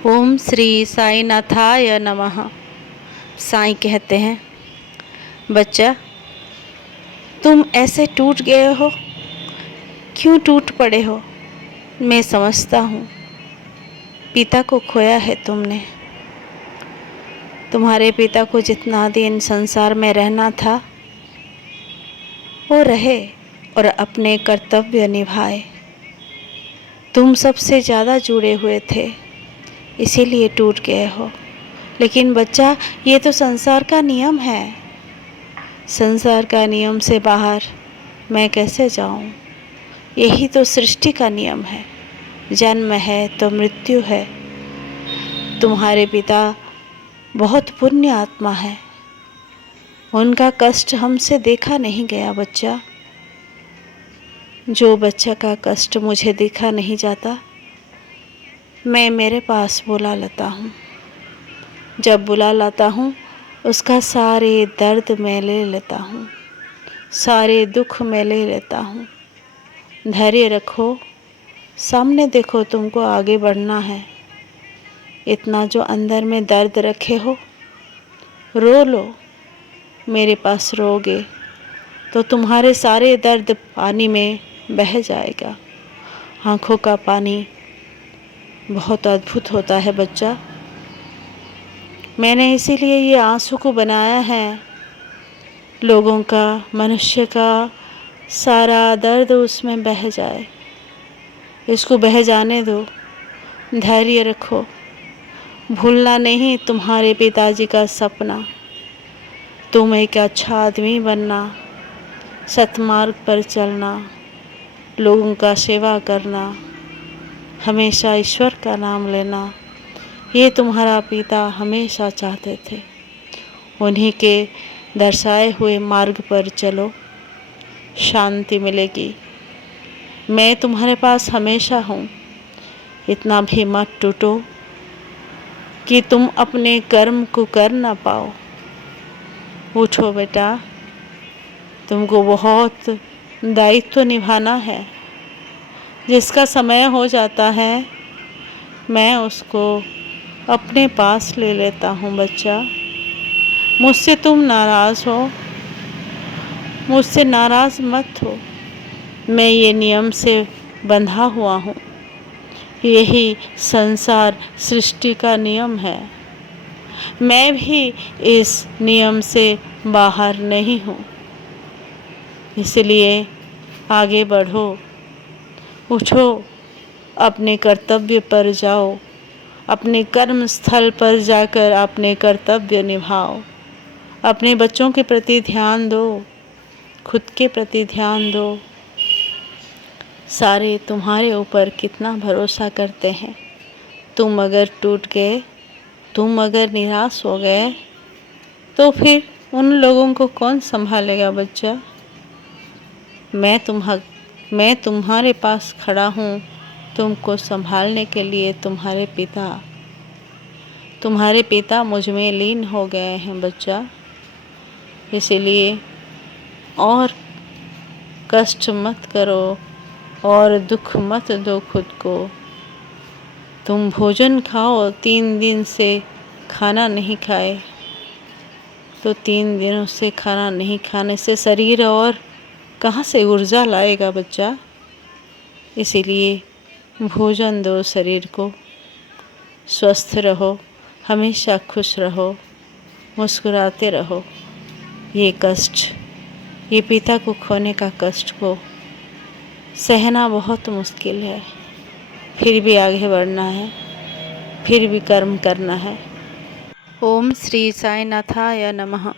ओम श्री साईनाथाय नमः। साईं कहते हैं, बच्चा तुम ऐसे टूट गए हो, क्यों टूट पड़े हो? मैं समझता हूँ, पिता को खोया है तुमने। तुम्हारे पिता को जितना दिन संसार में रहना था वो रहे और अपने कर्तव्य निभाए। तुम सबसे ज़्यादा जुड़े हुए थे, इसीलिए टूट गए हो। लेकिन बच्चा, ये तो संसार का नियम है। संसार का नियम से बाहर मैं कैसे जाऊं? यही तो सृष्टि का नियम है। जन्म है तो मृत्यु है। तुम्हारे पिता बहुत पुण्य आत्मा है। उनका कष्ट हमसे देखा नहीं गया बच्चा। जो बच्चा का कष्ट मुझे देखा नहीं जाता, मैं मेरे पास बुला लाता हूँ। जब बुला लाता हूँ, उसका सारे दर्द मैं ले लेता हूँ, सारे दुख मैं ले लेता हूँ। धैर्य रखो, सामने देखो, तुमको आगे बढ़ना है। इतना जो अंदर में दर्द रखे हो, रो लो। मेरे पास रोगे तो तुम्हारे सारे दर्द पानी में बह जाएगा। आँखों का पानी बहुत अद्भुत होता है बच्चा। मैंने इसीलिए ये आंसू को बनाया है। लोगों का, मनुष्य का सारा दर्द उसमें बह जाए। इसको बह जाने दो, धैर्य रखो। भूलना नहीं तुम्हारे पिताजी का सपना। तुम एक अच्छा आदमी बनना, सतमार्ग पर चलना, लोगों का सेवा करना, हमेशा ईश्वर का नाम लेना, ये तुम्हारा पिता हमेशा चाहते थे। उन्हीं के दर्शाए हुए मार्ग पर चलो, शांति मिलेगी। मैं तुम्हारे पास हमेशा हूँ। इतना भी मत टूटो कि तुम अपने कर्म को कर ना पाओ। उठो बेटा, तुमको बहुत दायित्व निभाना है। जिसका समय हो जाता है, मैं उसको अपने पास ले लेता हूँ बच्चा। मुझसे तुम नाराज़ हो, मुझसे नाराज़ मत हो। मैं ये नियम से बंधा हुआ हूँ। यही संसार सृष्टि का नियम है। मैं भी इस नियम से बाहर नहीं हूँ। इसलिए आगे बढ़ो, उठो, अपने कर्तव्य पर जाओ। अपने कर्म स्थल पर जाकर अपने कर्तव्य निभाओ। अपने बच्चों के प्रति ध्यान दो, खुद के प्रति ध्यान दो। सारे तुम्हारे ऊपर कितना भरोसा करते हैं। तुम अगर टूट गए, तुम अगर निराश हो गए, तो फिर उन लोगों को कौन संभालेगा बच्चा? मैं तुम्हारे पास खड़ा हूँ, तुमको संभालने के लिए। तुम्हारे पिता मुझ में लीन हो गए हैं बच्चा। इसीलिए और कष्ट मत करो और दुख मत दो खुद को। तुम भोजन खाओ। 3 दिन से खाना नहीं खाए, तो 3 दिनों से खाना नहीं खाने से शरीर और कहाँ से ऊर्जा लाएगा बच्चा? इसीलिए भोजन दो शरीर को। स्वस्थ रहो, हमेशा खुश रहो, मुस्कुराते रहो। ये कष्ट, ये पिता को खोने का कष्ट को सहना बहुत मुश्किल है। फिर भी आगे बढ़ना है, फिर भी कर्म करना है। ओम श्री साईनाथाय नमः।